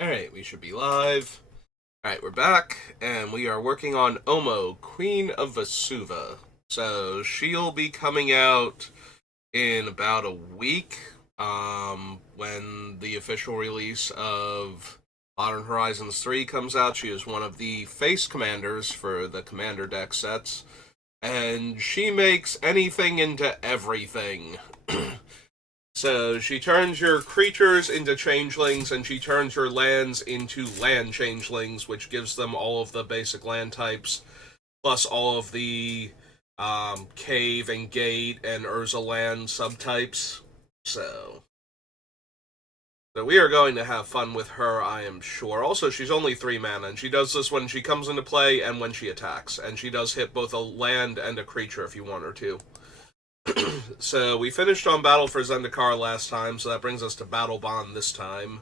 Alright, we should be live. Alright, we're back, and we are working on Omo, Queen of Vesuva. So, she'll be coming out in about a week, when the official release of Modern Horizons 3 comes out. She is one of the face commanders for the commander deck sets, and she makes anything into everything. So she turns your creatures into changelings, and she turns your lands into land changelings, which gives them all of the basic land types, plus all of the cave and gate and Urza land subtypes. So we are going to have fun with her, I am sure. Also, she's only 3 mana, and she does this when she comes into play and when she attacks. And she does hit both a land and a creature if you want her to. So we finished on Battle for Zendikar last time, so that brings us to Battle Bond this time.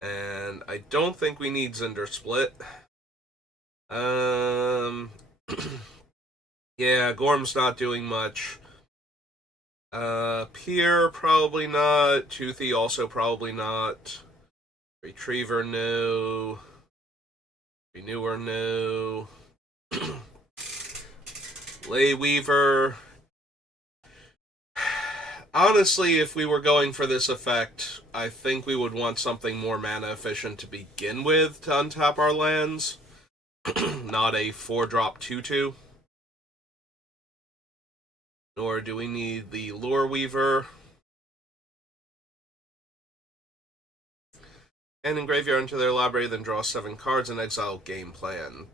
And I don't think we need Zender Split. Yeah, Gorm's not doing much. Pier, probably not. Toothy, also probably not. Retriever, no. Renewer, no. Lay Weaver. Honestly, if we were going for this effect, I think we would want something more mana efficient to begin with to untap our lands. Not a 4-drop 2/2. Nor do we need the Lore Weaver. And in graveyard into their library, then draw 7 cards and exile game plan.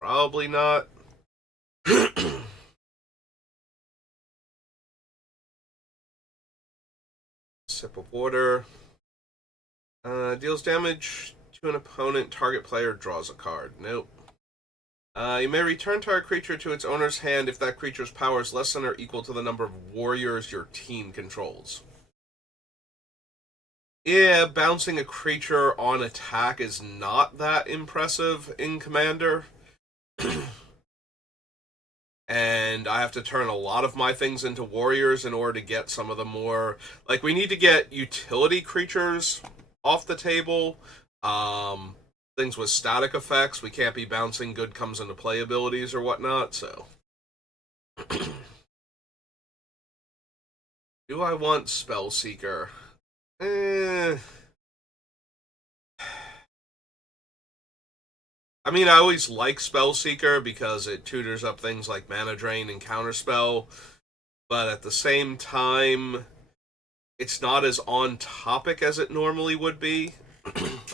Probably not. Sip of water. Deals damage to an opponent. Target player draws a card. Nope. You may return target creature to its owner's hand if that creature's power is less than or equal to the number of warriors your team controls. Yeah, bouncing a creature on attack is not that impressive in Commander. And I have to turn a lot of my things into warriors in order to get some of the more... Like, we need to get utility creatures off the table. Things with static effects. We can't be bouncing good comes into play abilities or whatnot, so... Do I want Spellseeker? I mean, I always like Spellseeker because it tutors up things like Mana Drain and Counterspell, but at the same time, it's not as on topic as it normally would be.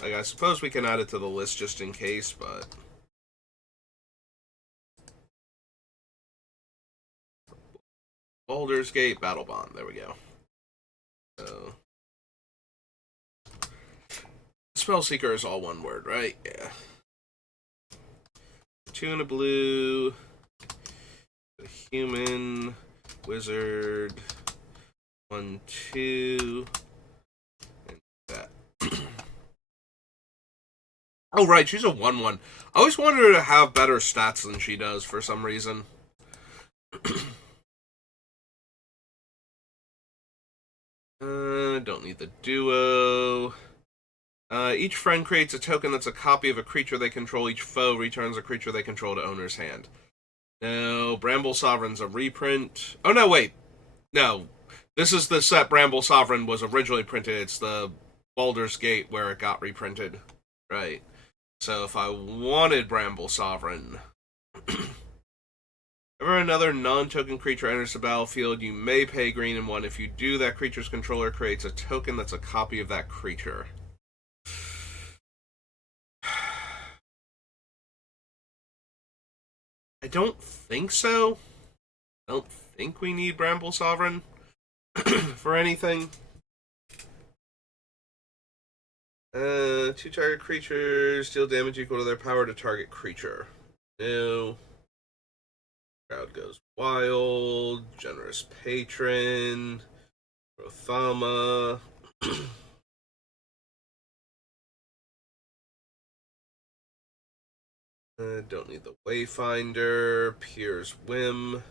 Like, I suppose we can add it to the list just in case, but... Baldur's Gate, Battle Bond, there we go. So... Spellseeker is all one word, right? Yeah. 2 and a blue, a human, wizard, 1, 2, and that. Oh, right, she's a 1/1. I always wanted her to have better stats than she does for some reason. Don't need the duo. Each friend creates a token that's a copy of a creature they control. Each foe returns a creature they control to owner's hand. No, Bramble Sovereign's a reprint. Oh, no, wait. No. This is the set Bramble Sovereign was originally printed. It's the Baldur's Gate where it got reprinted. Right. So if I wanted Bramble Sovereign... Whenever another non-token creature enters the battlefield, you may pay green and 1. If you do, that creature's controller creates a token that's a copy of that creature. I don't think so. I don't think we need Bramble Sovereign for anything. 2 target creatures deal damage equal to their power to target creature. No. Crowd goes wild. Generous patron. Rothama. Don't need the Wayfinder. Pier's Whim.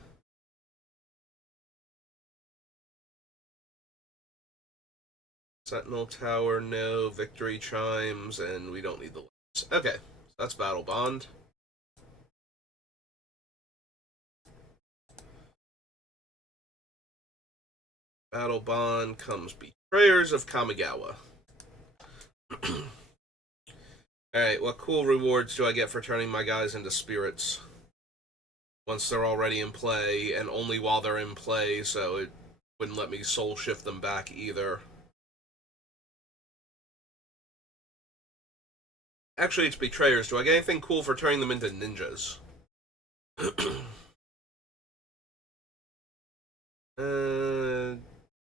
Sentinel Tower, no. Victory Chimes, and we don't need the lights. Okay, so that's Battle Bond. Battle Bond comes Betrayers of Kamigawa. Alright, what cool rewards do I get for turning my guys into spirits? Once they're already in play, and only while they're in play, so it wouldn't let me soul shift them back either. Actually, it's Betrayers. Do I get anything cool for turning them into ninjas?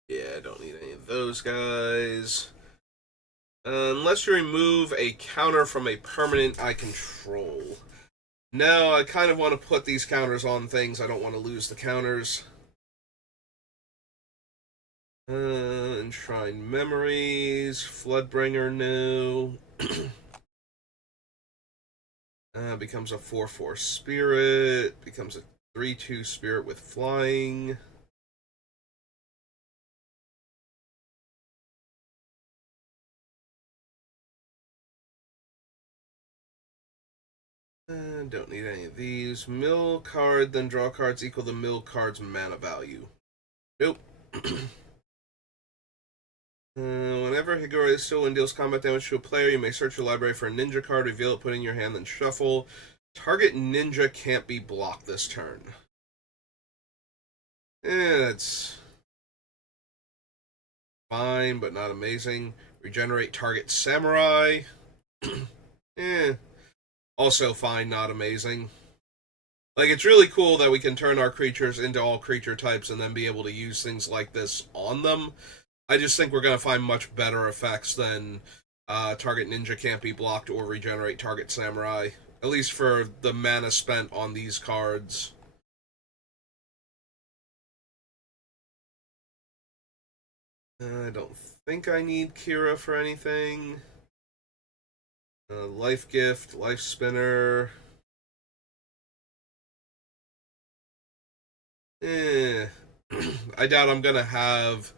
Yeah, I don't need any of those guys. Unless you remove a counter from a permanent I control. No, I kind of want to put these counters on things. I don't want to lose the counters. Enshrine Memories, Floodbringer, no. Becomes a 4/4 spirit. Becomes a 3/2 spirit with flying. Don't need any of these. Mill card, then draw cards equal to mill card's mana value. Nope. Whenever Higuro is still in deals combat damage to a player, you may search your library for a ninja card, reveal it, put it in your hand, then shuffle. Target ninja can't be blocked this turn. It's fine, but not amazing. Regenerate target samurai. Also fine, not amazing. Like, it's really cool that we can turn our creatures into all creature types and then be able to use things like this on them. I just think we're going to find much better effects than target ninja can't be blocked or regenerate target samurai. At least for the mana spent on these cards. I don't think I need Kira for anything. Life Gift, Life Spinner. I doubt I'm going to have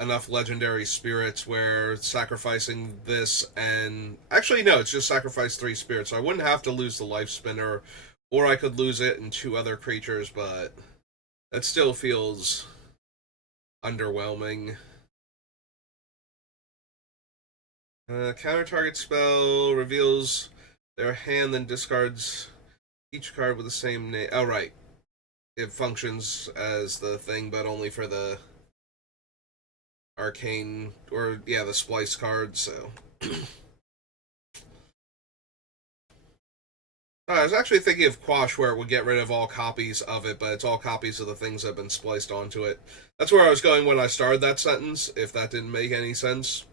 enough legendary spirits where sacrificing this and actually no, it's just sacrifice 3 spirits, so I wouldn't have to lose the life spinner, or I could lose it in 2 other creatures, but that still feels underwhelming. Counter target spell reveals their hand, then discards each card with the same name. Oh right, it functions as the thing, but only for the arcane, or yeah, the splice cards, so I was actually thinking of Quash, where it would get rid of all copies of it, but it's all copies of the things that have been spliced onto it. That's where I was going when I started that sentence, if that didn't make any sense.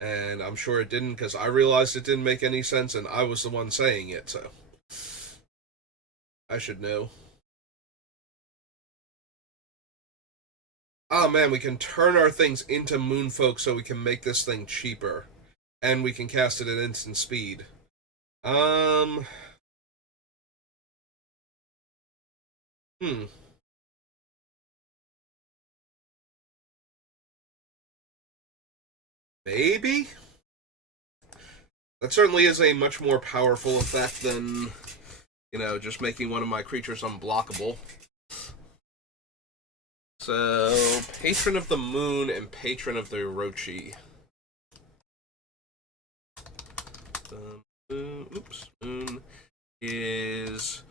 And I'm sure it didn't, because I realized it didn't make any sense, and I was the one saying it, so I should know. Oh man, we can turn our things into Moonfolk so we can make this thing cheaper. And we can cast it at instant speed. Um... Hmm. Maybe? That certainly is a much more powerful effect than, just making one of my creatures unblockable. So, Patron of the Moon and Patron of the Orochi. Moon is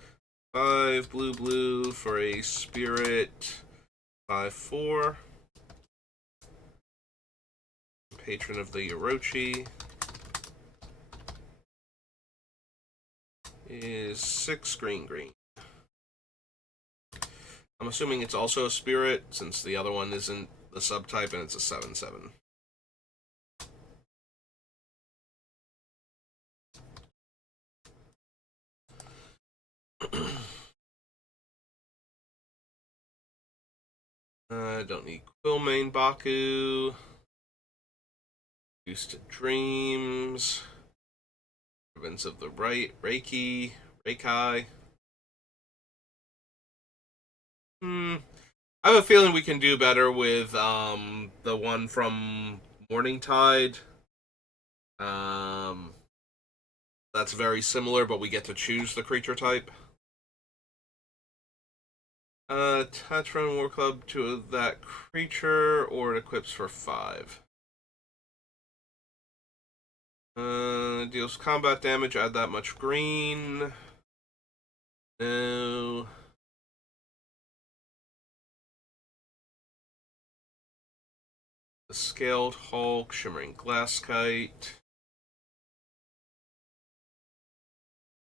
5 blue for a spirit, 5/4. Patron of the Orochi is 6 green. I'm assuming it's also a spirit, since the other one isn't the subtype, and it's a 7/7. I don't need Quillmane Baku. Used to Dreams. Province of the Reikai. I have a feeling we can do better with the one from Morningtide. Um, that's very similar, but we get to choose the creature type. Attach from War Club to that creature, or it equips for 5. Deals combat damage, add that much green. No. The Scaled Hulk, Shimmering Glasskite.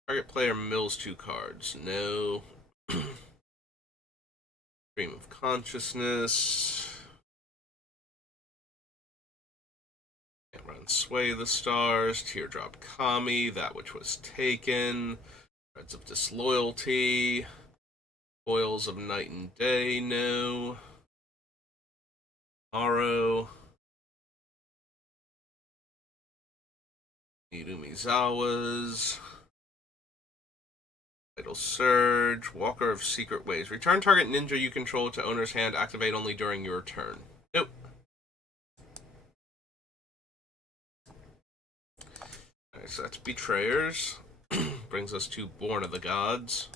Target player mills 2 cards. No. Stream of Consciousness. Can't run Sway the Stars. Teardrop Kami, that which was taken. Threads of Disloyalty. Coils of Night and Day, no. Aro. Irumizawa's. Vital Surge. Walker of Secret Ways. Return target ninja you control to owner's hand. Activate only during your turn. Nope. Alright, so that's Betrayers. Brings us to Born of the Gods.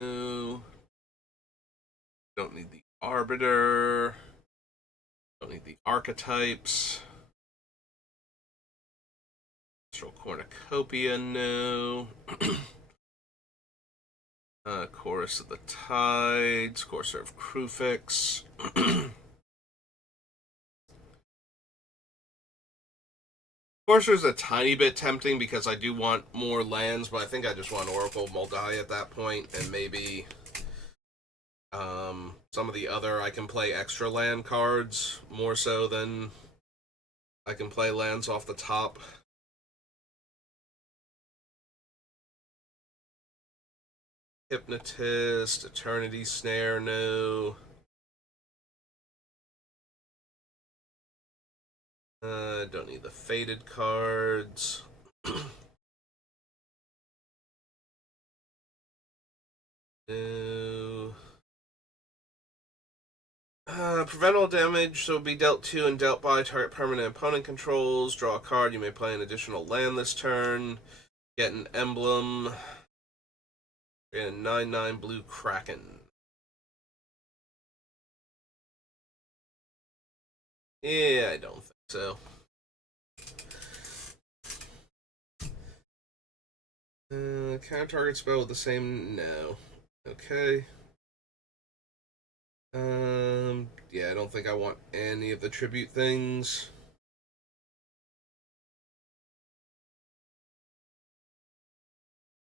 No. Don't need the Arbiter. Don't need the Archetypes. Astral Cornucopia, no. Chorus of the Tides. Courser of Krufix. Courser's a tiny bit tempting because I do want more lands, but I think I just want Oracle Moldai at that point, and maybe some of the other I can play extra land cards more so than I can play lands off the top. Hypnotist, Eternity Snare, no. Don't need the faded cards. No. Prevent all damage, so be dealt to and dealt by target permanent opponent controls. Draw a card, you may play an additional land this turn. Get an emblem. Get a 9/9 blue Kraken. Yeah, I don't think so. Counter target spell with the same. No. Okay. Yeah, I don't think I want any of the tribute things.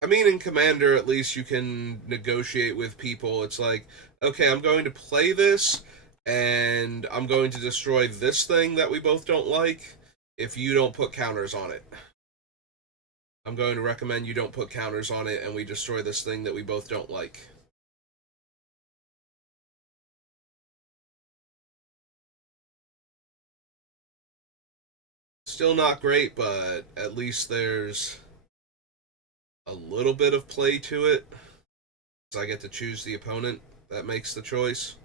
I mean, in Commander, at least you can negotiate with people. It's like, okay, I'm going to play this, and I'm going to destroy this thing that we both don't like if you don't put counters on it. I'm going to recommend you don't put counters on it, and we destroy this thing that we both don't like. Still not great, but at least there's a little bit of play to it. So I get to choose the opponent that makes the choice.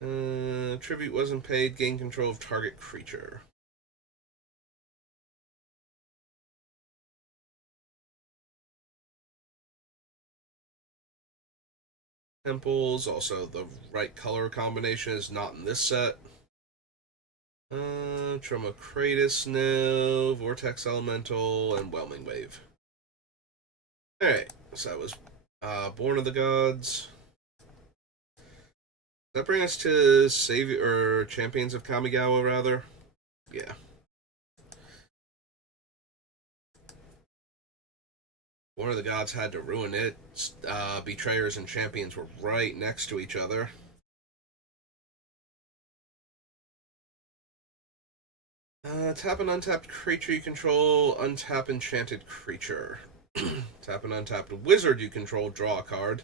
Tribute wasn't paid. Gain control of target creature. Temples. Also, the right color combination is not in this set. Tromocratus, no. Vortex Elemental, and Whelming Wave. Alright, so that was Born of the Gods. Does that bring us to Savior or Champions of Kamigawa, rather? Yeah. Born of the Gods had to ruin it. Betrayers and Champions were right next to each other. Tap an untapped creature you control. Untap enchanted creature. Tap and untap the wizard you control, draw a card.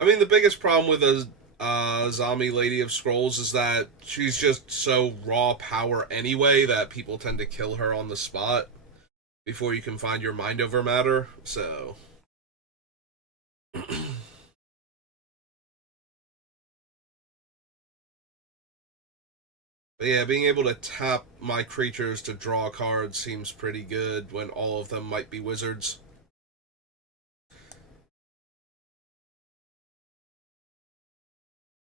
I mean, the biggest problem with a zombie Lady of Scrolls is that she's just so raw power anyway that people tend to kill her on the spot before you can find your mind over matter. So, but yeah, being able to tap my creatures to draw cards seems pretty good when all of them might be wizards.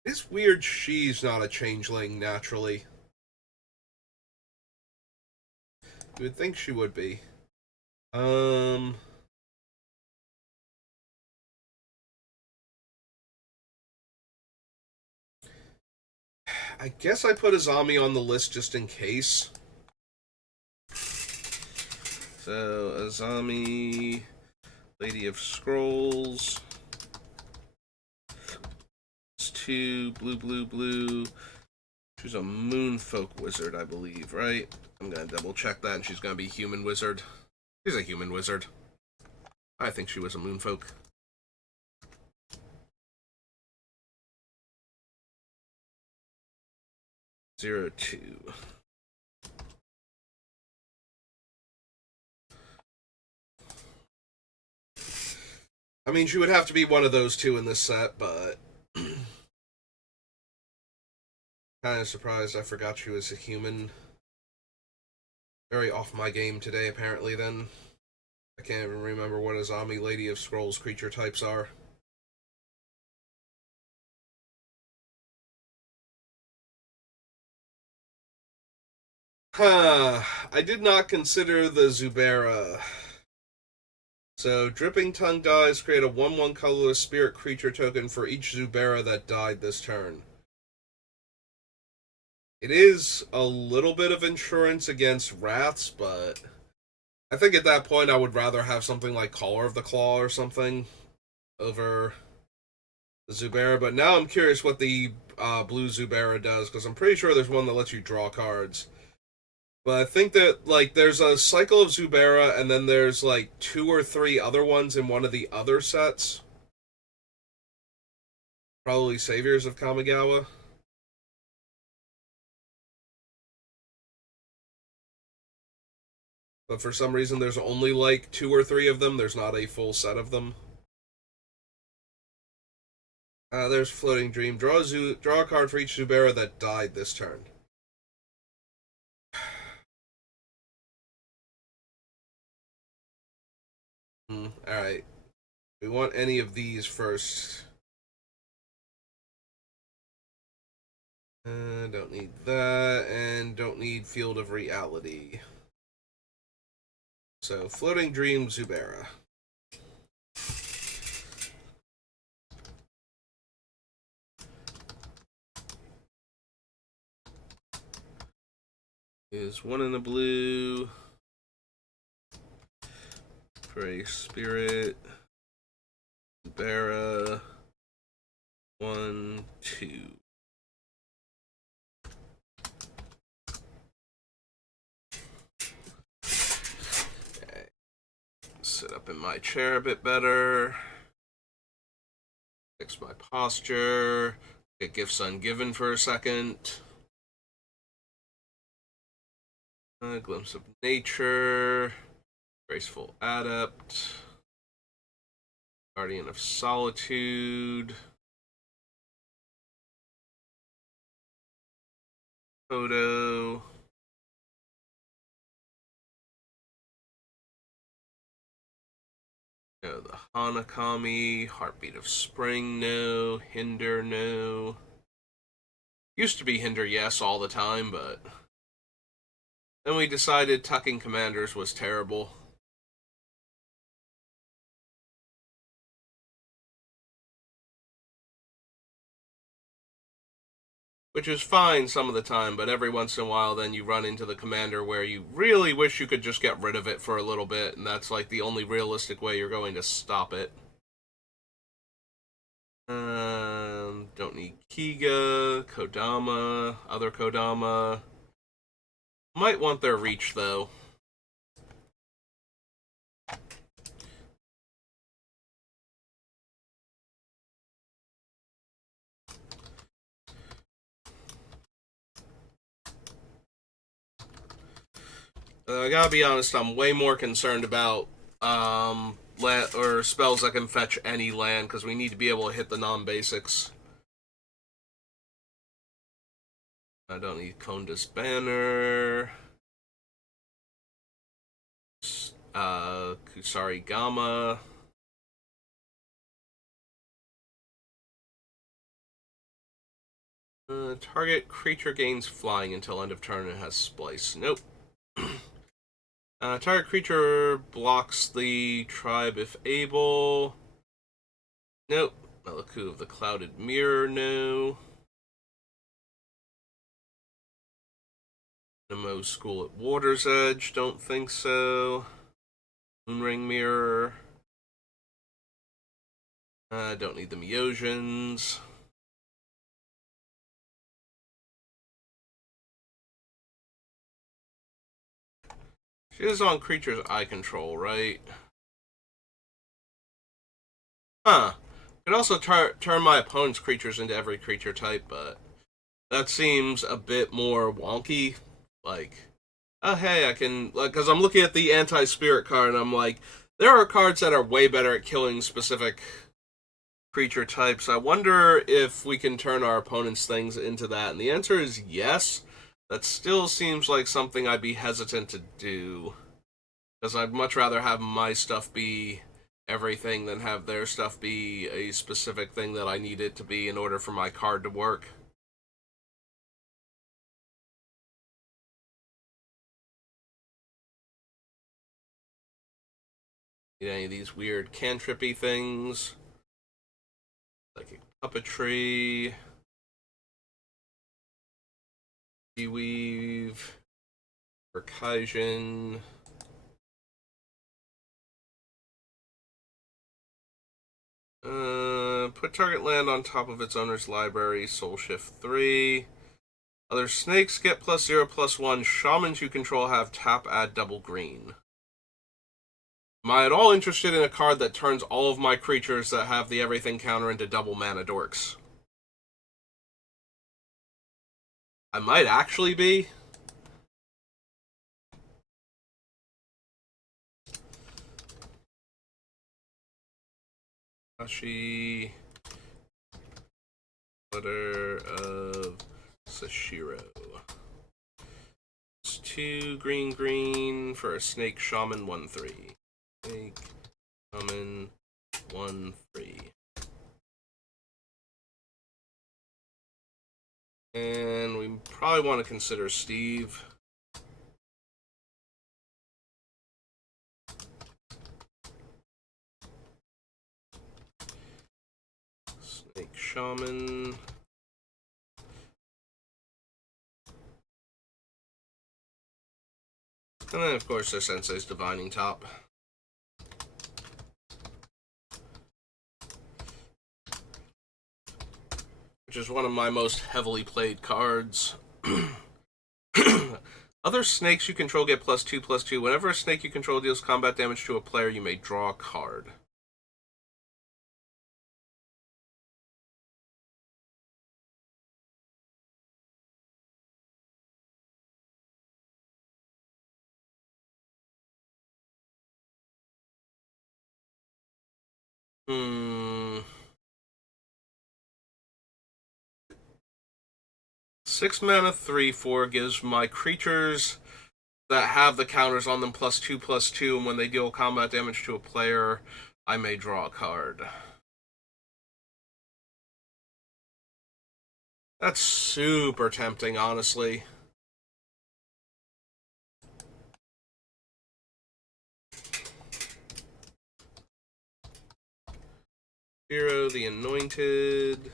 It's weird she's not a changeling naturally. You would think she would be. Um, I guess I put Azami on the list just in case. So, Azami, Lady of Scrolls. It's 2, blue, blue, blue. She's a Moonfolk wizard, I believe, right? I'm gonna double check that, and she's gonna be human wizard. She's a human wizard. I think she was a Moonfolk. Zero 2. I mean, she would have to be one of those two in this set, but kind of surprised I forgot she was a human. Very off my game today, apparently, then. I can't even remember what a zombie Lady of Scrolls creature types are. Huh. I did not consider the Zubera. So, Dripping Tongue dies, create a 1/1 colorless spirit creature token for each Zubera that died this turn. It is a little bit of insurance against wraths, but I think at that point I would rather have something like Caller of the Claw or something over the Zubera. But now I'm curious what the blue Zubera does, because I'm pretty sure there's one that lets you draw cards. But I think that like there's a cycle of Zubera, and then there's like 2 or 3 other ones in one of the other sets. Probably Saviors of Kamigawa. But for some reason, there's only like 2 or 3 of them. There's not a full set of them. There's Floating Dream. Draw a card for each Zubera that died this turn. Alright. We want any of these first. Don't need that, and don't need Field of Reality. So, Floating Dream, Zubera. Is 1 in the blue for a spirit. Zubera. 1, 2. Okay. Sit up in my chair a bit better. Fix my posture. Get Gifts Ungiven for a second. A Glimpse of Nature. Graceful Adept. Guardian of Solitude. Photo. No, the Hanakami, Heartbeat of Spring, no. Hinder, no. Used to be Hinder, yes, all the time, but then we decided tucking commanders was terrible. Which is fine some of the time, but every once in a while then you run into the commander where you really wish you could just get rid of it for a little bit, and that's like the only realistic way you're going to stop it. Don't need Kiga, Kodama, other Kodama. Might want their reach, though. I gotta be honest, I'm way more concerned about or spells that can fetch any land, because we need to be able to hit the non-basics. I don't need Konda's Banner. Kusari Gama. Target creature gains flying until end of turn and has splice. Nope. Target creature blocks the tribe if able. Nope. Meliku of the Clouded Mirror, no. Nemo School at Water's Edge, don't think so. Moonring Mirror. Don't need the Miosians. She is on creatures I control, right? Huh. Could also turn my opponent's creatures into every creature type, but that seems a bit more wonky. Like, oh hey, I can, like, because I'm looking at the anti-spirit card and I'm like, there are cards that are way better at killing specific creature types. I wonder if we can turn our opponent's things into that, and the answer is yes. That still seems like something I'd be hesitant to do, because I'd much rather have my stuff be everything than have their stuff be a specific thing that I need it to be in order for my card to work. Need any of these weird cantrippy things? Like puppetry, weave, Percussion. Put target land on top of its owner's library. Soul Shift 3. Other snakes get +0/+1. Shamans you control have tap, add double green. Am I at all interested in a card that turns all of my creatures that have the everything counter into double mana dorks? I might actually be. Hashi. Letter of Sashiro. It's 2 green for a snake shaman 1/3. Snake shaman 1/3. And we probably want to consider Steve. Snake Shaman. And then, of course, their Sensei's Divining Top. Which is one of my most heavily played cards. Other snakes you control get +2/+2. Whenever a snake you control deals combat damage to a player, you may draw a card. Hmm. 6 mana, 3/4 gives my creatures that have the counters on them +2/+2, and when they deal combat damage to a player, I may draw a card. That's super tempting, honestly. Hero the Anointed.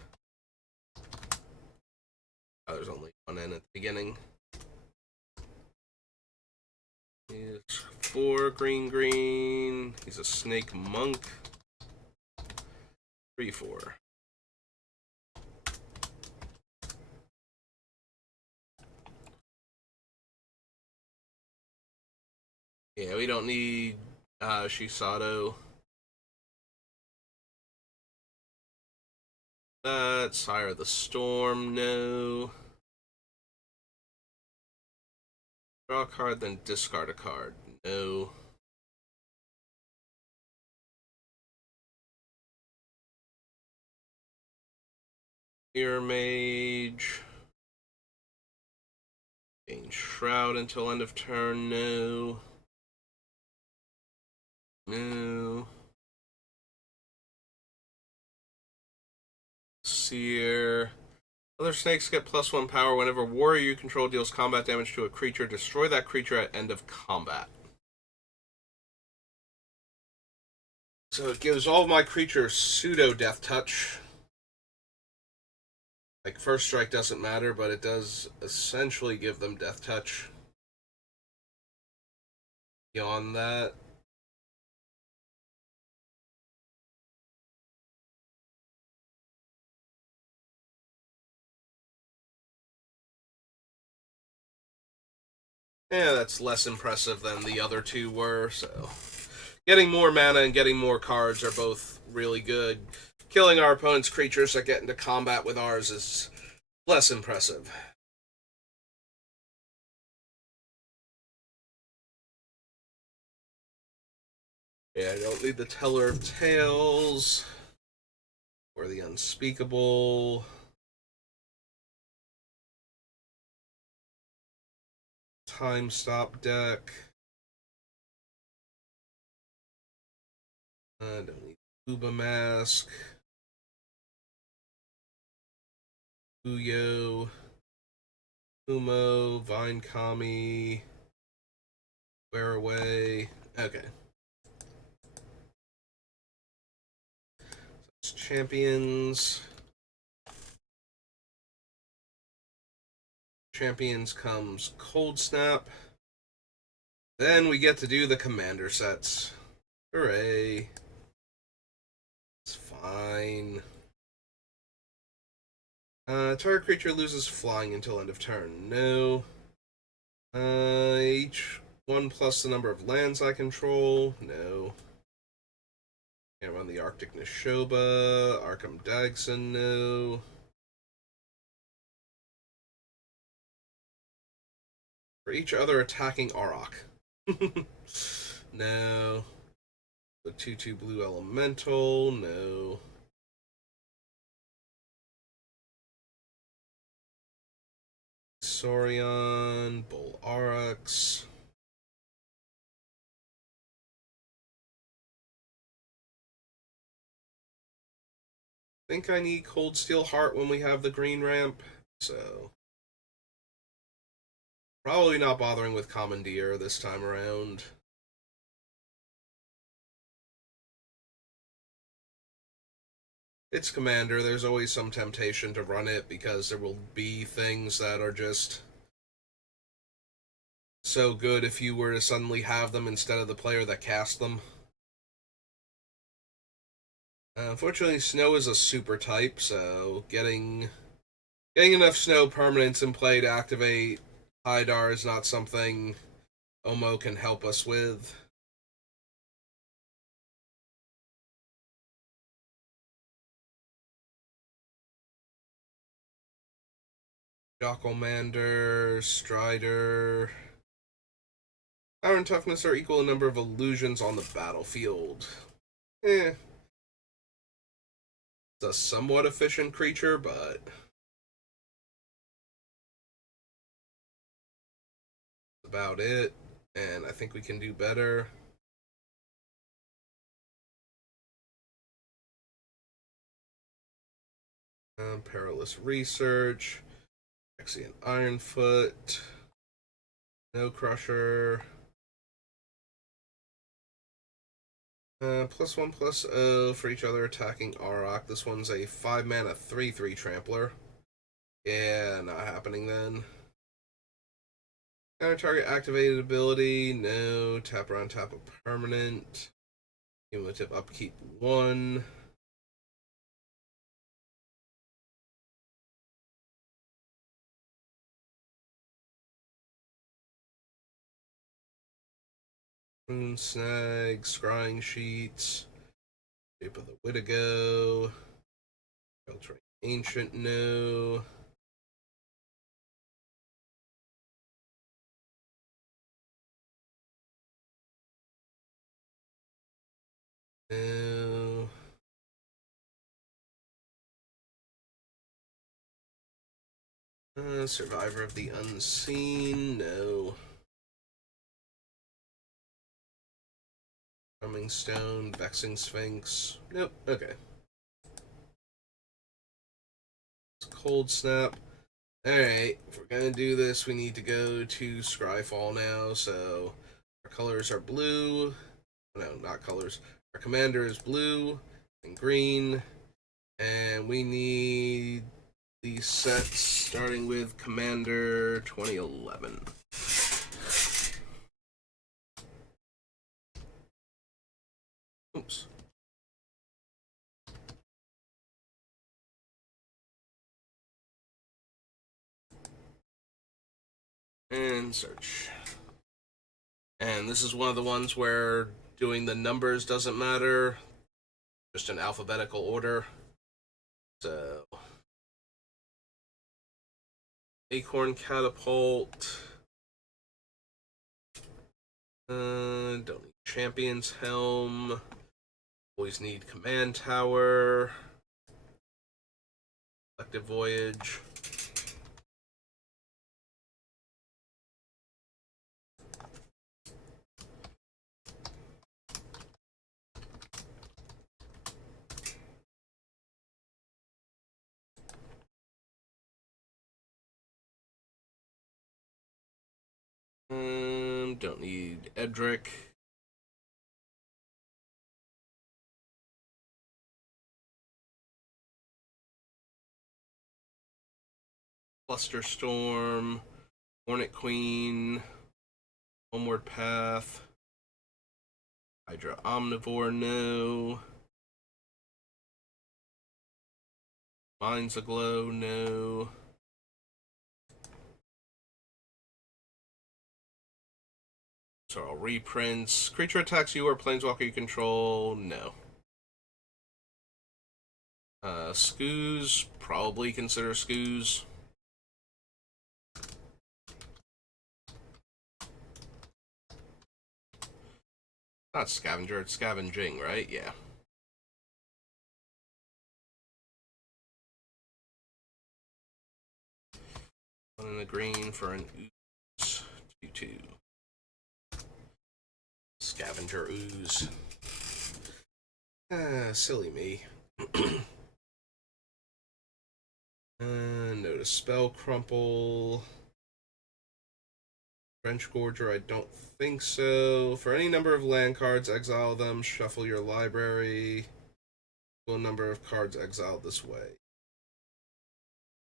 Oh, there's only one N at the beginning. He's 4 green. He's a snake monk. 3/4. Yeah, we don't need Shisado. Sire of the Storm, no. Draw a card, then discard a card. No. Mirror Mage. Gain Shroud until end of turn. No. No. Seer. Other snakes get +1 power whenever warrior you control deals combat damage to a creature. Destroy that creature at end of combat. So it gives all of my creatures pseudo death touch. Like first strike doesn't matter, but it does essentially give them death touch. Beyond that, yeah, that's less impressive than the other two were. So getting more mana and getting more cards are both really good. Killing our opponent's creatures that get into combat with ours is less impressive. Yeah, I don't need the Teller of Tales or the Unspeakable. Time Stop deck. I don't need Uba Mask. Uyo. Umo. Vine Kami. Wear Away. Okay. So Champions. Champions comes Cold Snap. Then we get to do the commander sets. Hooray. It's fine. Target creature loses flying until end of turn. No. Each one plus the number of lands I control. No. Can't run the Arctic Nishoba. Arkham Dagson. No. For each other attacking Auroch. No. The 2/2 blue elemental. No. Saurion. Bull Aurochs. I think I need Cold Steel Heart when we have the green ramp, so probably not bothering with Commandeer this time around. It's Commander, there's always some temptation to run it because there will be things that are just so good if you were to suddenly have them instead of the player that cast them. Unfortunately, Snow is a super type, so getting enough Snow permanents in play to activate Hydar is not something Omo can help us with. Jockelmander, Strider. Power and toughness are equal in number of illusions on the battlefield. Eh. It's a somewhat efficient creature, but that's about it. And I think we can do better. Perilous Research. Axian Ironfoot. No Crusher. +1/+0 for each other attacking Auroch. This one's a 5 mana 3/3 Trampler. Yeah, not happening then. Counter target activated ability. No. Tap around, tap a permanent. Cumulative upkeep 1. Moon Snag, Scrying Sheets, Shape of the Wittigo, Sheltering Ancient, no. No. Survivor of the Unseen, no. Drumming Stone, Vexing Sphinx, nope, okay. Cold Snap. Alright, if we're gonna do this, we need to go to Scryfall now, so our colors are blue. No, not colors. Our commander is blue and green, and we need these sets starting with Commander 2011. Oops. And search. And this is one of the ones where doing the numbers doesn't matter, just in alphabetical order. So, Acorn Catapult. Don't need Champion's Helm. Always need Command Tower. Collective Voyage. Don't need Edric. Cluster Storm, Hornet Queen, Homeward Path, Hydra Omnivore, no. Mind's Aglow, no. So I'll reprints. Creature attacks you or planeswalker you control, no. Skoos, probably consider Skoos. Not Scavenger, it's Scavenging, right? Yeah. One in the green for an ooze. 2/2. Scavenger ooze. Silly me. Notice Spell Crumple. French Gorger, I don't think so. For any number of land cards, exile them, shuffle your library. Equal number of cards exiled this way.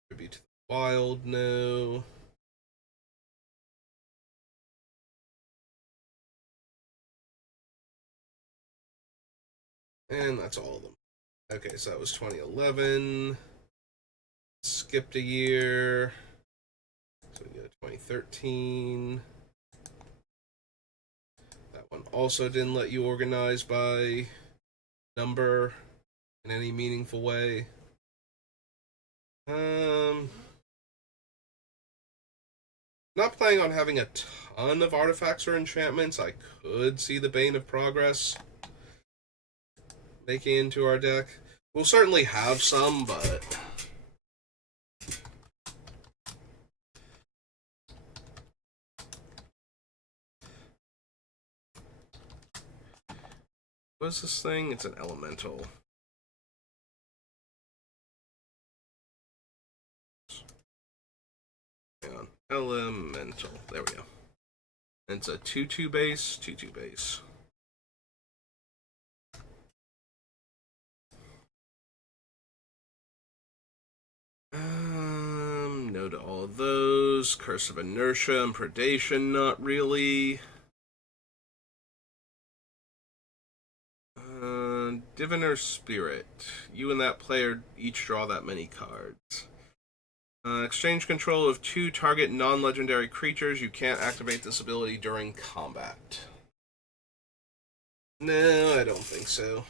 Tribute to the Wild, no. And that's all of them. Okay, so that was 2011. Skipped a year. So we go to 2013. That one also didn't let you organize by number in any meaningful way. Not planning on having a ton of artifacts or enchantments. I could see the Bane of Progress making into our deck. We'll certainly have some, but what is this thing? It's an elemental. Hang on. Elemental. There we go. It's a 2/2 base, 2/2 base. No to all of those. Curse of Inertia and Predation, not really. Diviner Spirit. You and that player each draw that many cards. Exchange control of 2 target non-legendary creatures. You can't activate this ability during combat. No, I don't think so.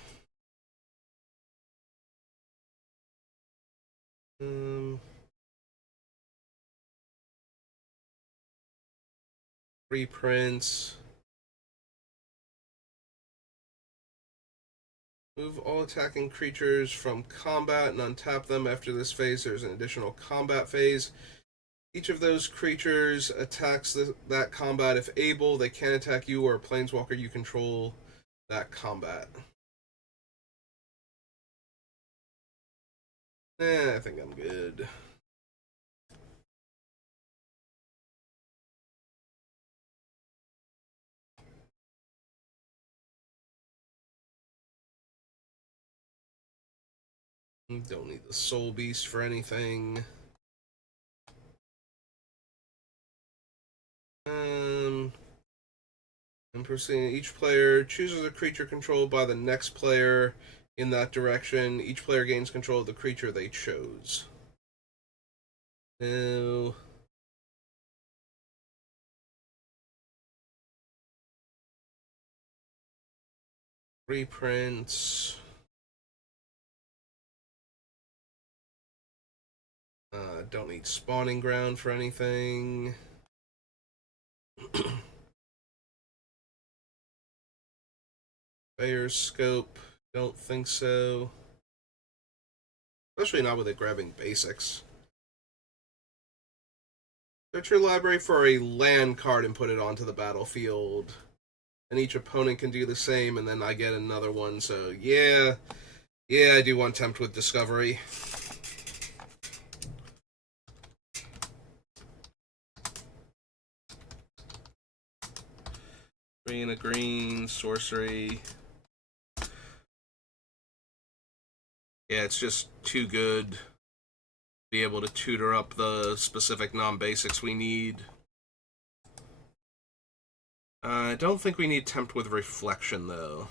Reprints. Move all attacking creatures from combat and untap them. After this phase, there's an additional combat phase. Each of those creatures attacks that combat if able. They can attack you or a planeswalker you control that combat. I think I'm good. Don't need the Soul Beast for anything. And proceeding, each player chooses a creature controlled by the next player in that direction. Each player gains control of the creature they chose. Now, reprints. Don't need spawning ground for anything. Bayer's scope. Don't think so. Especially not with it grabbing basics. Search your library for a land card and put it onto the battlefield. And each opponent can do the same, and then I get another one. So, yeah, I do want Tempt with Discovery. Green, a green, sorcery. Yeah, it's just too good to be able to tutor up the specific non-basics we need. I don't think we need Tempt with Reflection, though.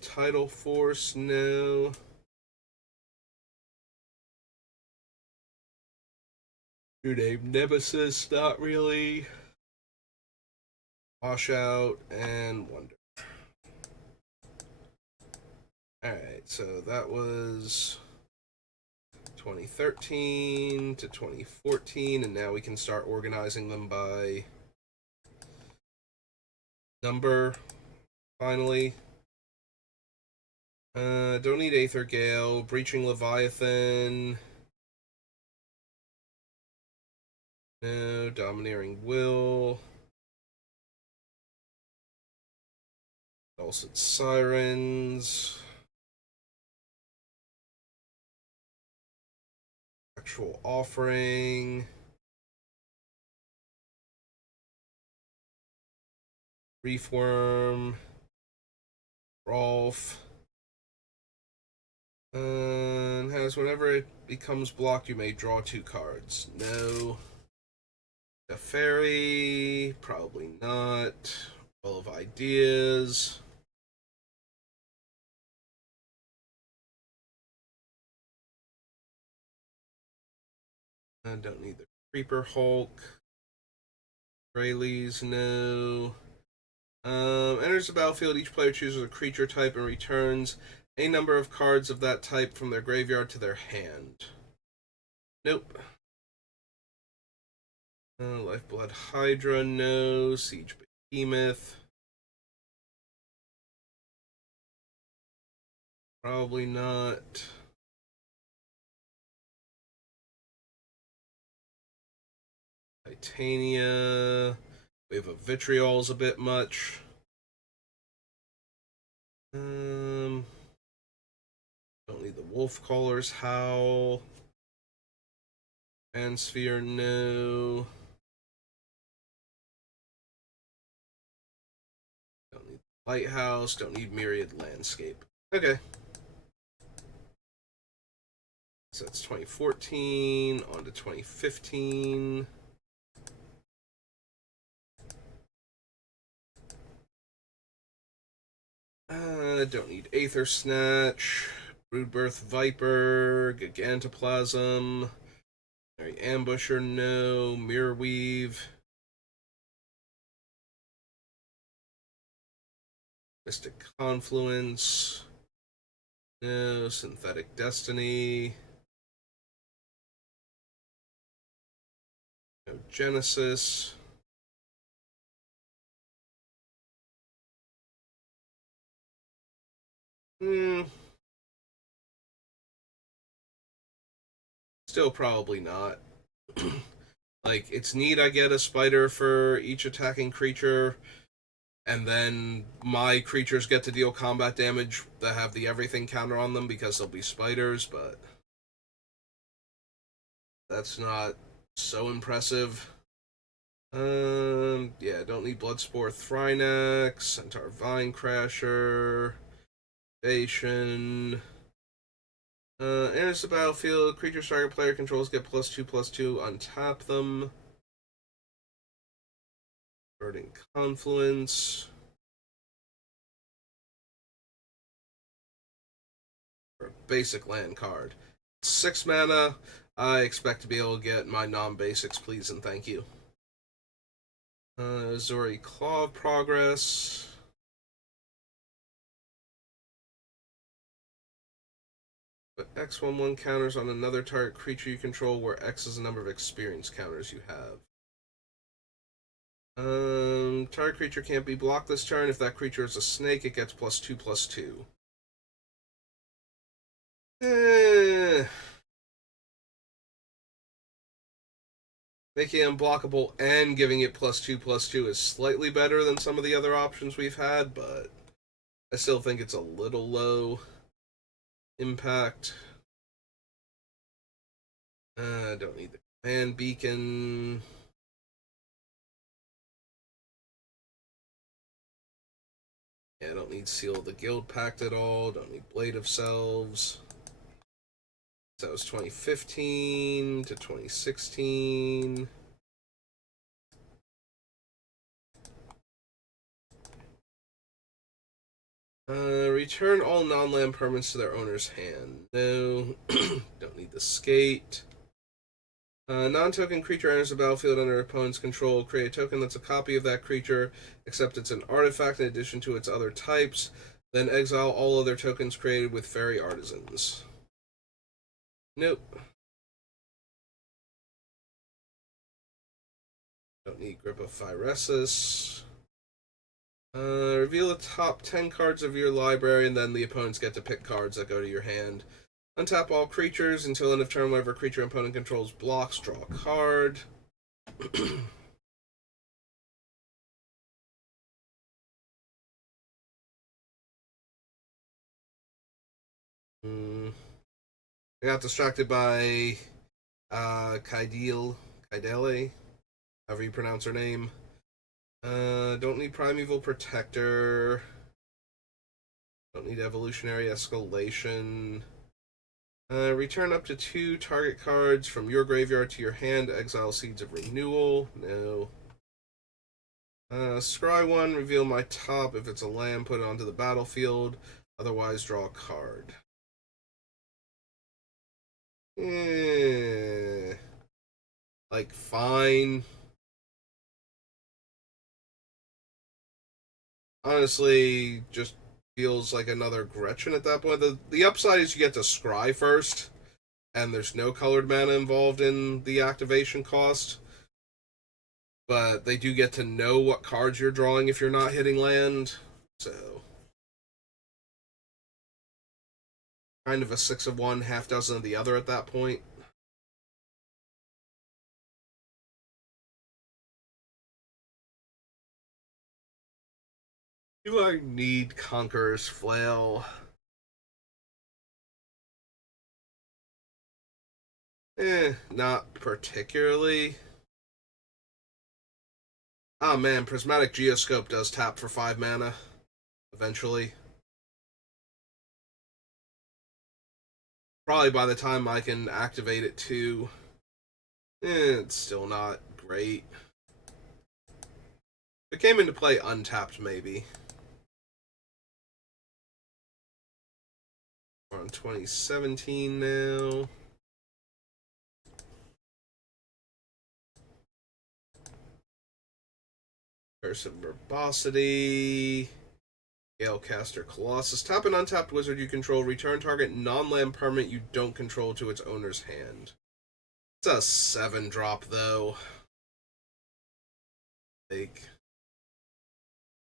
Tidal Force, no. Your name Nemesis, not really. Washout and Wonder. Alright, so that was 2013 to 2014, and now we can start organizing them by number, finally. Don't need Aether Gale, Breaching Leviathan. No, Domineering Will. Dulcet Sirens. Actual Offering. Reefworm. Rolf. And has whenever it becomes blocked, you may draw 2 cards. No. The Fairy. Probably not. Full of Ideas. I don't need the Creeper Hulk. Rayleigh's, no. Enters the battlefield, each player chooses a creature type and returns a number of cards of that type from their graveyard to their hand. Nope. Lifeblood Hydra, no. Siege Behemoth. Probably not. Titania. Wave of Vitriol's a bit much. Don't need the Wolf Caller's Howl. Sphere, no. Don't need Lighthouse. Don't need Myriad Landscape. Okay. So that's 2014 on to 2015. Don't need Aether Snatch, Broodbirth Viper, Gigantoplasm. Alright, Ambusher, no. Mirror Weave. Mystic Confluence. No. Synthetic Destiny. No. Genesis. Still probably not. Like, it's neat I get a spider for each attacking creature, and then my creatures get to deal combat damage that have the everything counter on them because they'll be spiders, but that's not so impressive. Yeah, don't need Bloodspore Thrynax, Centaur Vinecrasher, Station. Enters the battlefield. Creatures target player controls get +2/+2. Untap them. Burning Confluence. For a basic land card. 6 mana. I expect to be able to get my non-basics, please and thank you. Zori Claw of Progress. But X/1/1 counters on another target creature you control, where X is the number of experience counters you have. Target creature can't be blocked this turn. If that creature is a snake, it gets +2/+2. Making it unblockable and giving it +2/+2 is slightly better than some of the other options we've had, but I still think it's a little low impact. Don't need the command beacon. Yeah, I don't need Seal of the Guild Pact at all. Don't need Blade of Selves. So that was 2015 to 2016. Return all non-land permanents to their owner's hand. No. Don't need the Skate. Non-token creature enters the battlefield under opponent's control. Create a token that's a copy of that creature, except it's an artifact in addition to its other types. Then exile all other tokens created with Fairy Artisans. Nope. Don't need Grip of Phyresis. Reveal the top 10 cards of your library, and then the opponents get to pick cards that go to your hand. Untap all creatures until end of turn. Whenever creature opponent controls blocks, draw a card. I got distracted by Kaidele, however you pronounce her name. Don't need Primeval Protector. Don't need Evolutionary Escalation. Return up to 2 target cards from your graveyard to your hand. Exile Seeds of Renewal. No. Scry 1, reveal my top. If it's a land, put it onto the battlefield. Otherwise, draw a card. Like, fine. Honestly, just feels like another Gretchen at that point. The upside is you get to scry first, and there's no colored mana involved in the activation cost. But they do get to know what cards you're drawing if you're not hitting land. So, kind of a 6 of one, half dozen of the other at that point. Do I need Conqueror's Flail? Not particularly. Oh man, Prismatic Geoscope does tap for 5 mana. Eventually. Probably by the time I can activate it too. It's still not great. It came into play untapped, maybe. We're on 2017 now. Curse of Verbosity. Galecaster Colossus. Tap an untapped wizard you control. Return target non-land permanent you don't control to its owner's hand. It's a 7-drop, though. Like,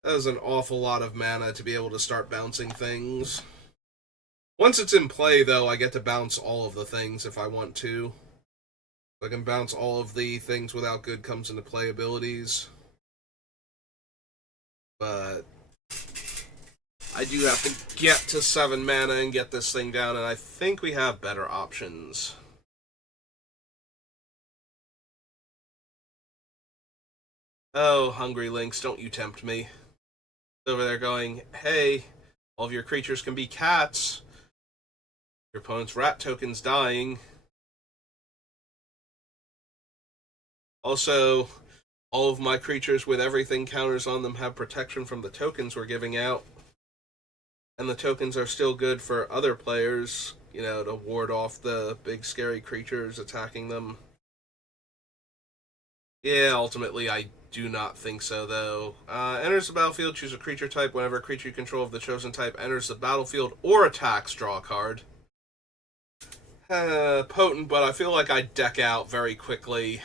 that is an awful lot of mana to be able to start bouncing things. Once it's in play, though, I get to bounce all of the things if I want to. I can bounce all of the things without good comes into play abilities. But I do have to get to 7 mana and get this thing down, and I think we have better options. Oh, Hungry Lynx, don't you tempt me. Over there going, hey, all of your creatures can be cats. Your opponent's rat token's dying. Also, all of my creatures with everything counters on them have protection from the tokens we're giving out. And the tokens are still good for other players, you know, to ward off the big scary creatures attacking them. Yeah, ultimately I do not think so, though. Enters the battlefield, choose a creature type. Whenever a creature you control of the chosen type enters the battlefield or attacks, draw a card. Potent, but I feel like I deck out very quickly.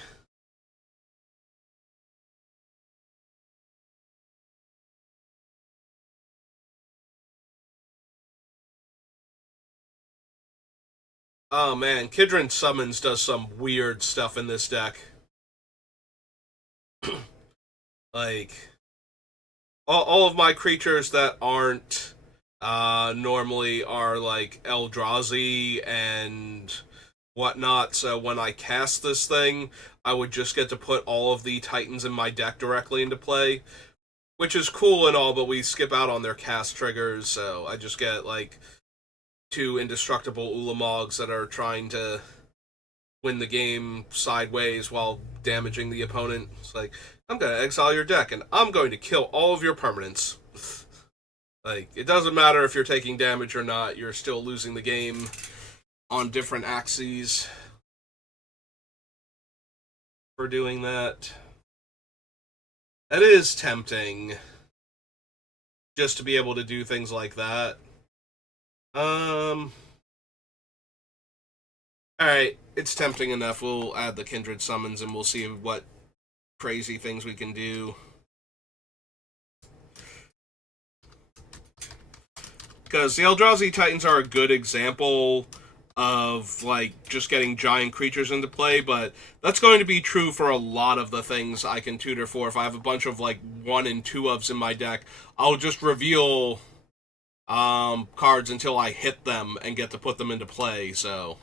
Oh man, Kidron Summons does some weird stuff in this deck. Like, all of my creatures that aren't normally are like Eldrazi and whatnot, so when I cast this thing, I would just get to put all of the Titans in my deck directly into play, which is cool and all, but we skip out on their cast triggers, so I just get like 2 indestructible Ulamogs that are trying to win the game sideways while damaging the opponent. It's like, I'm going to exile your deck and I'm going to kill all of your permanents. Like, it doesn't matter if you're taking damage or not, you're still losing the game on different axes for doing that. That is tempting, just to be able to do things like that. Alright, it's tempting enough. We'll add the Kindred Summons and we'll see what crazy things we can do. Because the Eldrazi Titans are a good example of, like, just getting giant creatures into play, but that's going to be true for a lot of the things I can tutor for. If I have a bunch of, like, 1 and 2-ofs in my deck, I'll just reveal cards until I hit them and get to put them into play, so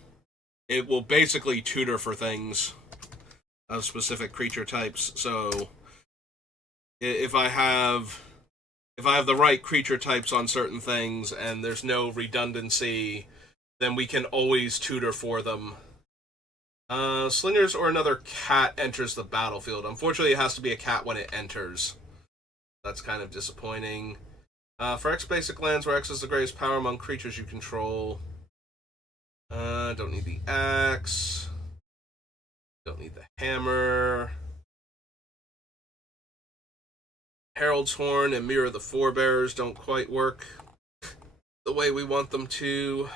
it will basically tutor for things of specific creature types. So if I have the right creature types on certain things and there's no redundancy, then we can always tutor for them. Slingers or another cat enters the battlefield. Unfortunately, it has to be a cat when it enters. That's kind of disappointing. For X basic lands, where X is the greatest power among creatures you control. Don't need the axe. Don't need the hammer. Herald's Horn and Mirror of the Forebears don't quite work the way we want them to.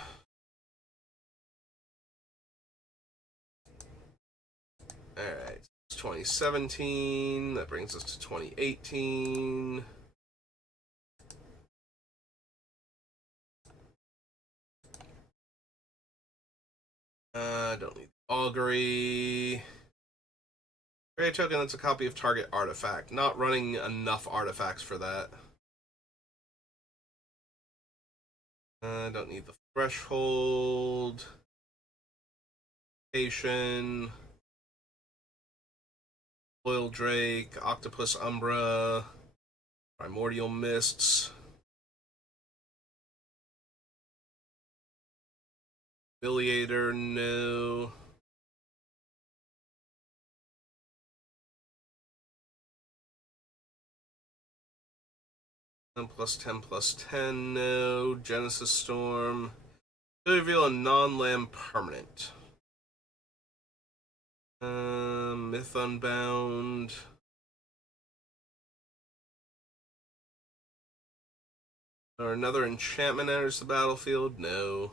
Alright, it's 2017. That brings us to 2018. Don't need Augury. Create a token that's a copy of target artifact. Not running enough artifacts for that. Don't need the Threshold. Loyal Drake, Octopus Umbra, Primordial Mists. Affiliator, no. +10/+10, no. Genesis Storm. Reveal a non-land permanent. Myth Unbound. Or another enchantment enters the battlefield? No.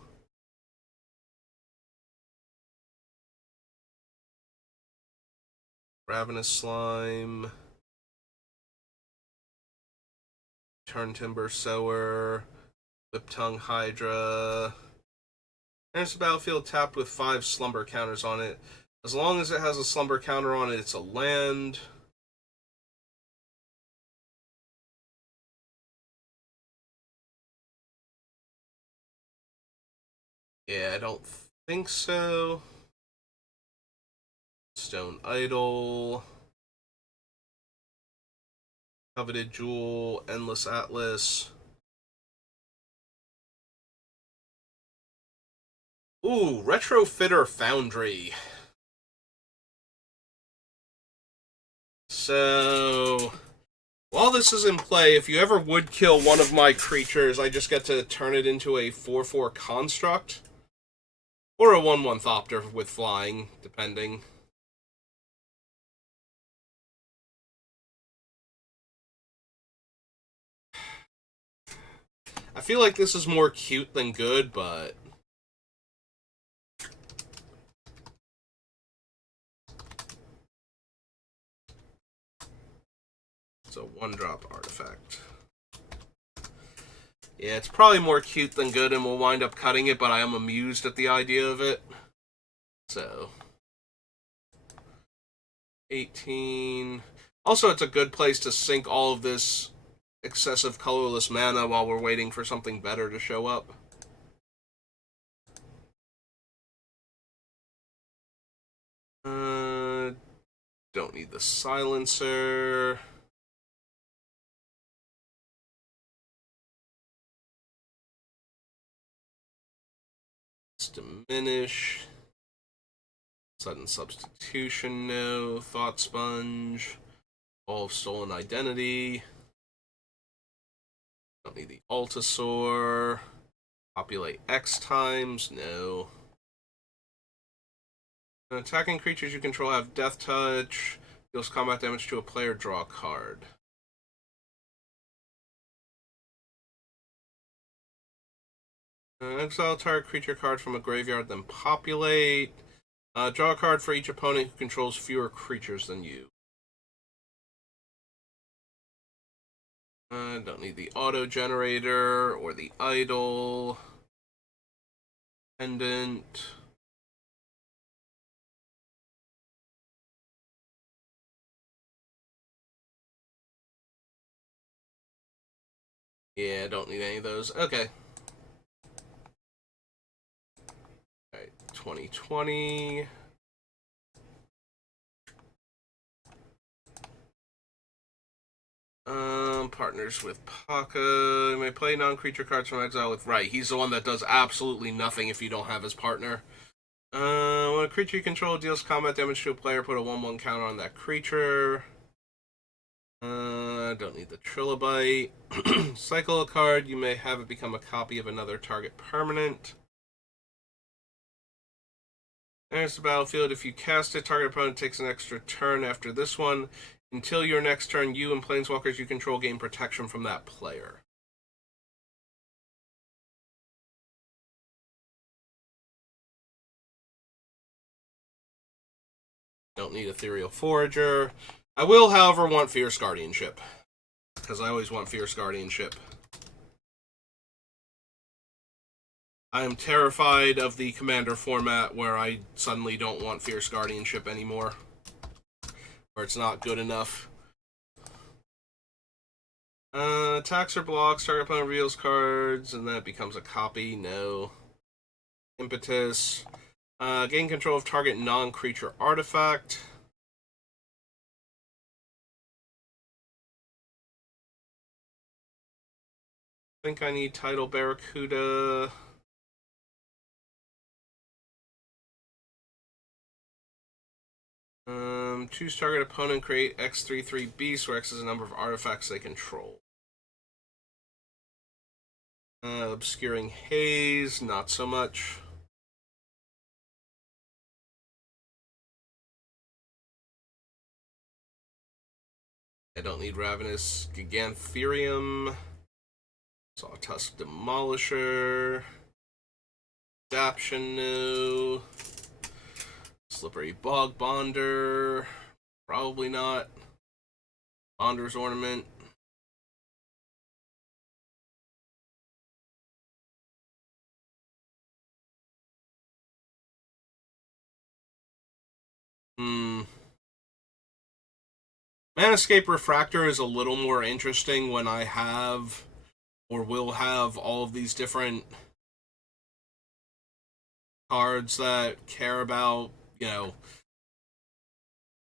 Ravenous Slime. Turn Timber Sower. Whip Tongue Hydra. Enters the battlefield tapped with 5 slumber counters on it. As long as it has a slumber counter on it, it's a land. Yeah, I don't think so. Stone Idol. Coveted Jewel. Endless Atlas. Ooh, Retrofitter Foundry. So, while this is in play, if you ever would kill one of my creatures, I just get to turn it into a 4/4 construct. Or a 1/1 Thopter with flying, depending. I feel like this is more cute than good, but it's a 1-drop artifact. Yeah, it's probably more cute than good, and we'll wind up cutting it, but I am amused at the idea of it. So, 18. Also, it's a good place to sink all of this excessive colorless mana while we're waiting for something better to show up. Don't need the silencer. Let's diminish. Sudden substitution, no. Thought sponge. All of stolen identity. Don't need the Altasaur. Populate X times, no. Attacking creatures you control have Death Touch. Deals combat damage to a player, draw a card. Exile target creature card from a graveyard, then populate. Draw a card for each opponent who controls fewer creatures than you. Don't need the auto generator or the idol. Pendant. Yeah, don't need any of those. Okay. Alright, 2020. Partners with Paka. You may play non-creature cards from exile with... Right, he's the one that does absolutely nothing if you don't have his partner. When a creature you control deals combat damage to a player, put a 1/1 counter on that creature. Don't need the Trilobite. Cycle a card. You may have it become a copy of another target permanent. Enters the battlefield. If you cast it, target opponent takes an extra turn after this one. Until your next turn, you and planeswalkers you control gain protection from that player. Don't need Ethereal Forager. I will, however, want Fierce Guardianship. Because I always want Fierce Guardianship. I am terrified of the Commander format where I suddenly don't want Fierce Guardianship anymore. Where it's not good enough. Attacks or blocks, target opponent reveals cards, and then it becomes a copy. No. Impetus. Gain control of target non-creature artifact. I think I need Tidal Barracuda. Choose target opponent, create X3/3 beasts, where X is the number of artifacts they control. Obscuring Haze, not so much. I don't need Ravenous Gigantherium. Sawtusk Demolisher. Adaption new. Slippery Bog Bonder. Probably not. Bonder's Ornament. Manescape Refractor is a little more interesting when I have or will have all of these different cards that care about,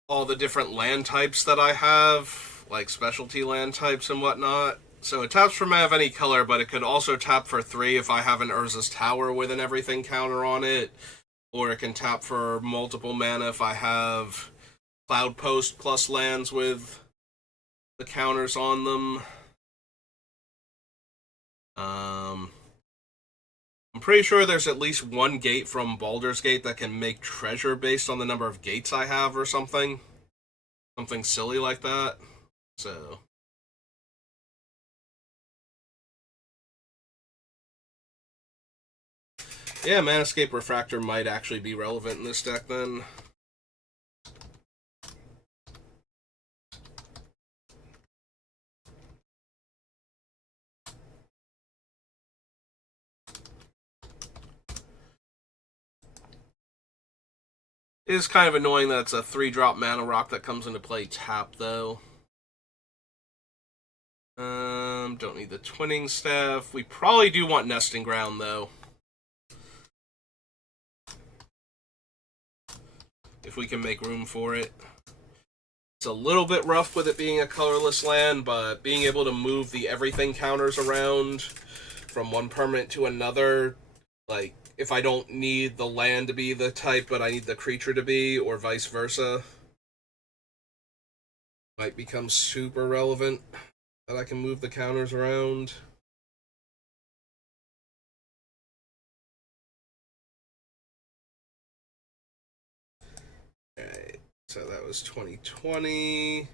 all the different land types that I have, like specialty land types and whatnot. So it taps for mana of any color, but it could also tap for 3 if I have an Urza's Tower with an everything counter on it. Or it can tap for multiple mana if I have Cloud Post plus lands with the counters on them. I'm pretty sure there's at least one gate from Baldur's Gate that can make treasure based on the number of gates I have or something. Something silly like that. So... yeah, Manescape Refractor might actually be relevant in this deck then. It is kind of annoying that it's a 3-drop mana rock that comes into play tap, though. Don't need the Twinning Staff. We probably do want Nesting Ground, though. If we can make room for it. It's a little bit rough with it being a colorless land, but being able to move the everything counters around from one permanent to another, like, if I don't need the land to be the type, but I need the creature to be, or vice versa, might become super relevant, that I can move the counters around. Alright, so that was 2020.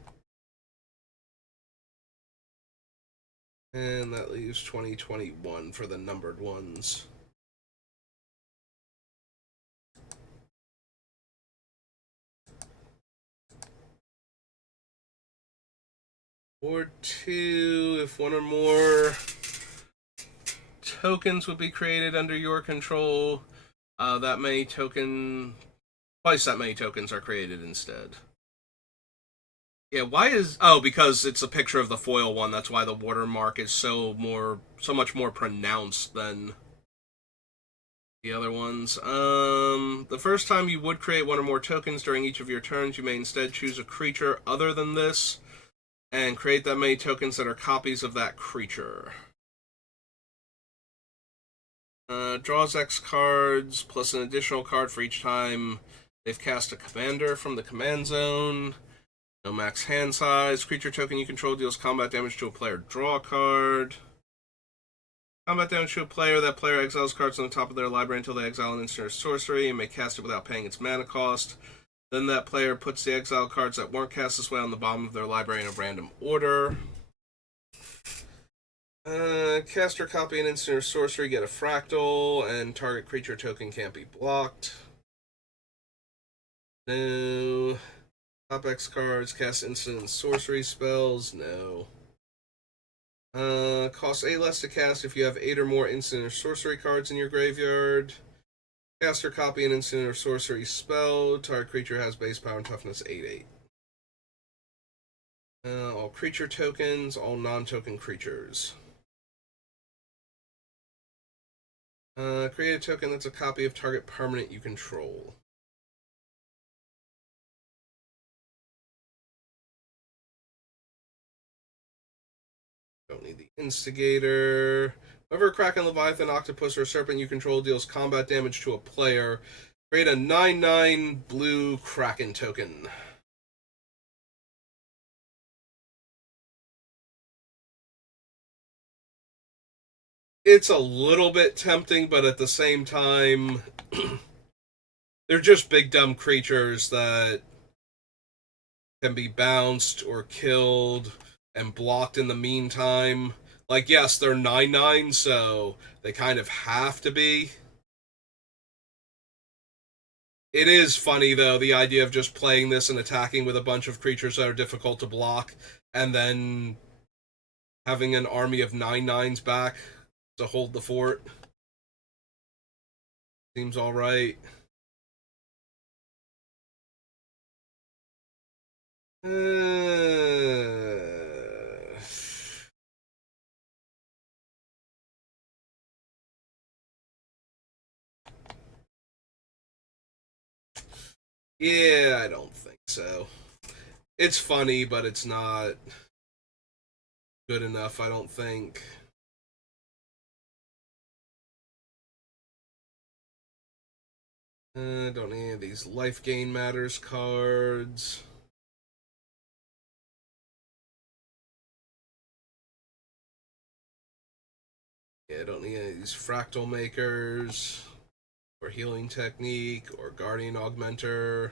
And that leaves 2021 for the numbered ones. Or 2, if one or more tokens would be created under your control, that many token... twice that many tokens are created instead. Yeah, why is... oh, because it's a picture of the foil one. That's why the watermark is so much more pronounced than the other ones. The first time you would create one or more tokens during each of your turns, you may instead choose a creature other than this and create that many tokens that are copies of that creature. Draws X cards, plus an additional card for each time they've cast a commander from the command zone. No max hand size. Creature token you control deals combat damage to a player. Draw a card. Combat damage to a player. That player exiles cards on the top of their library until they exile an instant or sorcery and may cast it without paying its mana cost. Then that player puts the exile cards that weren't cast this way on the bottom of their library in a random order. Caster copy an instant or sorcery, get a fractal, and target creature token can't be blocked. No. Top X cards, cast instant and sorcery spells, no. Costs 8 less to cast if you have 8 or more instant or sorcery cards in your graveyard. Caster copy an instant or sorcery spell. Target creature has base power and toughness 8/8. All creature tokens, all non-token creatures. Create a token that's a copy of target permanent you control. Don't need the Instigator. Whenever a Kraken, Leviathan, Octopus, or Serpent you control deals combat damage to a player, create a 9/9 blue Kraken token. It's a little bit tempting, but at the same time, they're just big dumb creatures that can be bounced or killed and blocked in the meantime. Like, yes, they're 9/9, so they kind of have to be. It is funny, though, the idea of just playing this and attacking with a bunch of creatures that are difficult to block, and then having an army of 9/9s back to hold the fort. Seems alright. Yeah, I don't think so. It's funny, but it's not good enough, I don't think. Don't need any of these life gain matters cards. Yeah, don't need any of these fractal makers, or healing technique, or guardian augmenter.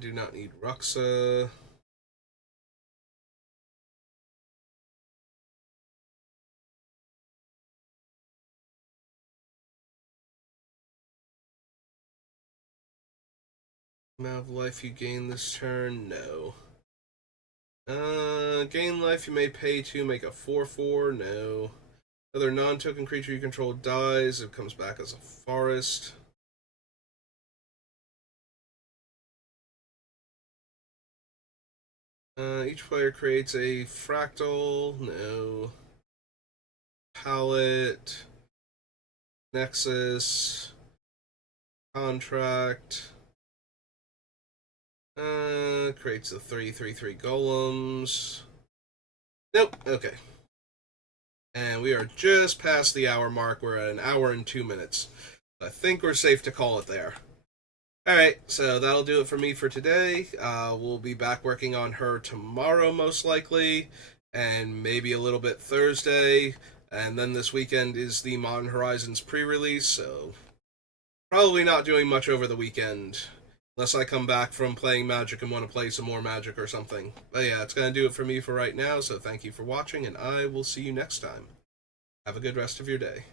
Do not need Ruxa. Amount of life you gain this turn? No. Gain life you may pay to make a 4/4? No. Other non-token creature you control dies, it comes back as a forest. Each player creates a fractal. No. Palette. Nexus. Contract. Creates the 3/3/3 golems. Nope. Okay. And we are just past the hour mark. We're at an hour and 2 minutes. I think we're safe to call it there. Alright, so that'll do it for me for today. We'll be back working on her tomorrow, most likely, and maybe a little bit Thursday. And then this weekend is the Modern Horizons pre release, so probably not doing much over the weekend. Unless I come back from playing Magic and want to play some more Magic or something. But yeah, it's going to do it for me for right now, so thank you for watching, and I will see you next time. Have a good rest of your day.